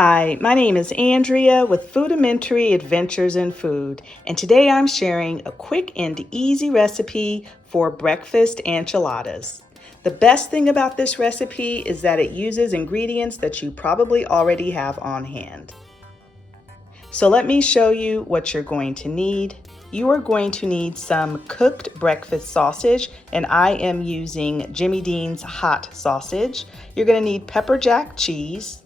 Hi, my name is Andrea with Foodamentary Adventures in Food, and today I'm sharing a quick and easy recipe for breakfast enchiladas. The best thing about this recipe is that it uses ingredients that you probably already have on hand. So let me show you what you're going to need. You are going to need some cooked breakfast sausage, and I am using Jimmy Dean's hot sausage. You're going to need pepper jack cheese.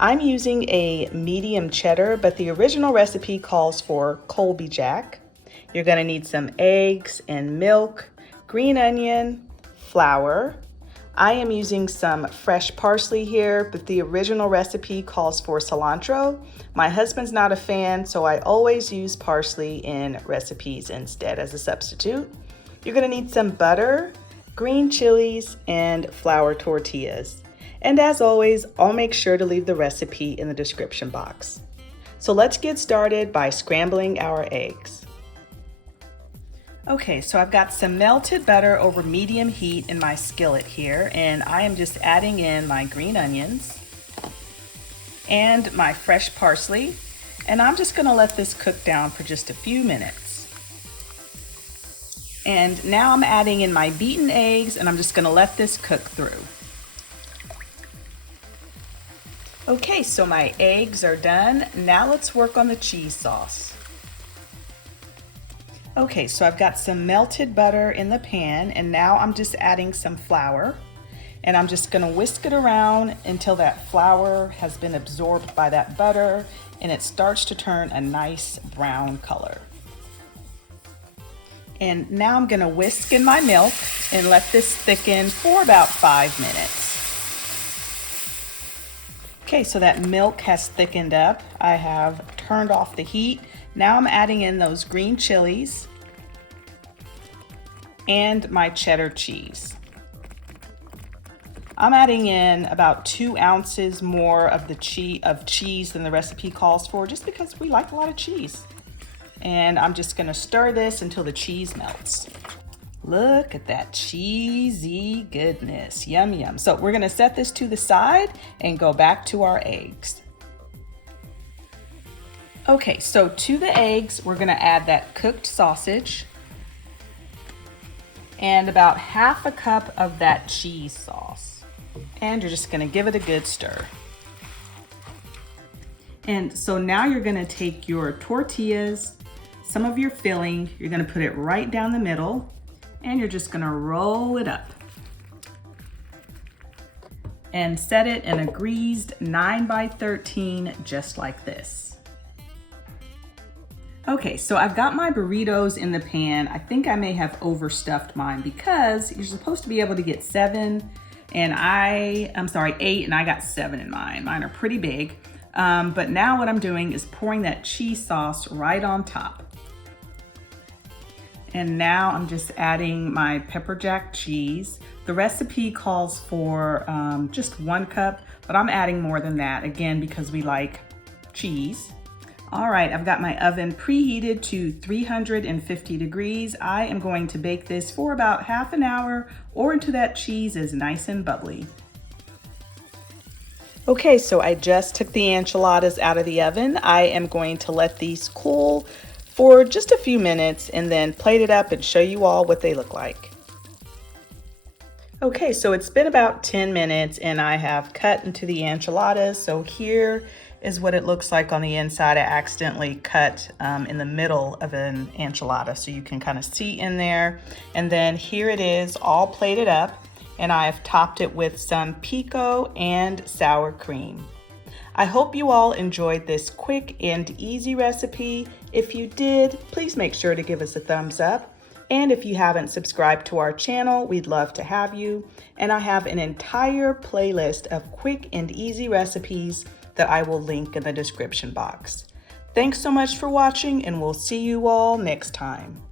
I'm using a medium cheddar, but the original recipe calls for Colby Jack. You're going to need some eggs and milk, green onion, flour. I am using some fresh parsley here, but the original recipe calls for cilantro. My husband's not a fan, so I always use parsley in recipes instead as a substitute. You're going to need some butter, green chilies, and flour tortillas. And as always, I'll make sure to leave the recipe in the description box. So let's get started by scrambling our eggs. Okay, so I've got some melted butter over medium heat in my skillet here, and I am just adding in my green onions and my fresh parsley, and I'm just gonna let this cook down for just a few minutes. And now I'm adding in my beaten eggs, and I'm just gonna let this cook through. Okay, so my eggs are done. Now let's work on the cheese sauce. Okay, so I've got some melted butter in the pan, and now I'm just adding some flour, and I'm just gonna whisk it around until that flour has been absorbed by that butter and it starts to turn a nice brown color. And now I'm gonna whisk in my milk and let this thicken for about 5 minutes. Okay, so that milk has thickened up. I have turned off the heat. Now I'm adding in those green chilies and my cheddar cheese. I'm adding in about 2 ounces more of the cheese than the recipe calls for, just because we like a lot of cheese. And I'm just gonna stir this until the cheese melts. Look at that cheesy goodness, yum yum. So we're gonna set this to the side and go back to our eggs. Okay, so to the eggs, we're gonna add that cooked sausage and about half a cup of that cheese sauce. And you're just gonna give it a good stir. And so now you're gonna take your tortillas, some of your filling, you're gonna put it right down the middle, and you're just gonna roll it up and set it in a greased 9x13, just like this. Okay, so I've got my burritos in the pan. I think I may have overstuffed mine because you're supposed to be able to get 8, and I got 7 in mine. Mine are pretty big, but now what I'm doing is pouring that cheese sauce right on top. And now I'm just adding my pepper jack cheese. The recipe calls for just 1 cup, but I'm adding more than that, again, because we like cheese. All right, I've got my oven preheated to 350 degrees. I am going to bake this for about half an hour or until that cheese is nice and bubbly. Okay, so I just took the enchiladas out of the oven. I am going to let these cool for just a few minutes and then plate it up and show you all what they look like. Okay, so it's been about 10 minutes and I have cut into the enchiladas. So here is what it looks like on the inside. I accidentally cut in the middle of an enchilada, so you can kind of see in there. And then here it is all plated up, and I've topped it with some pico and sour cream. I hope you all enjoyed this quick and easy recipe. If you did, please make sure to give us a thumbs up. And if you haven't subscribed to our channel, we'd love to have you. And I have an entire playlist of quick and easy recipes that I will link in the description box. Thanks so much for watching, and we'll see you all next time.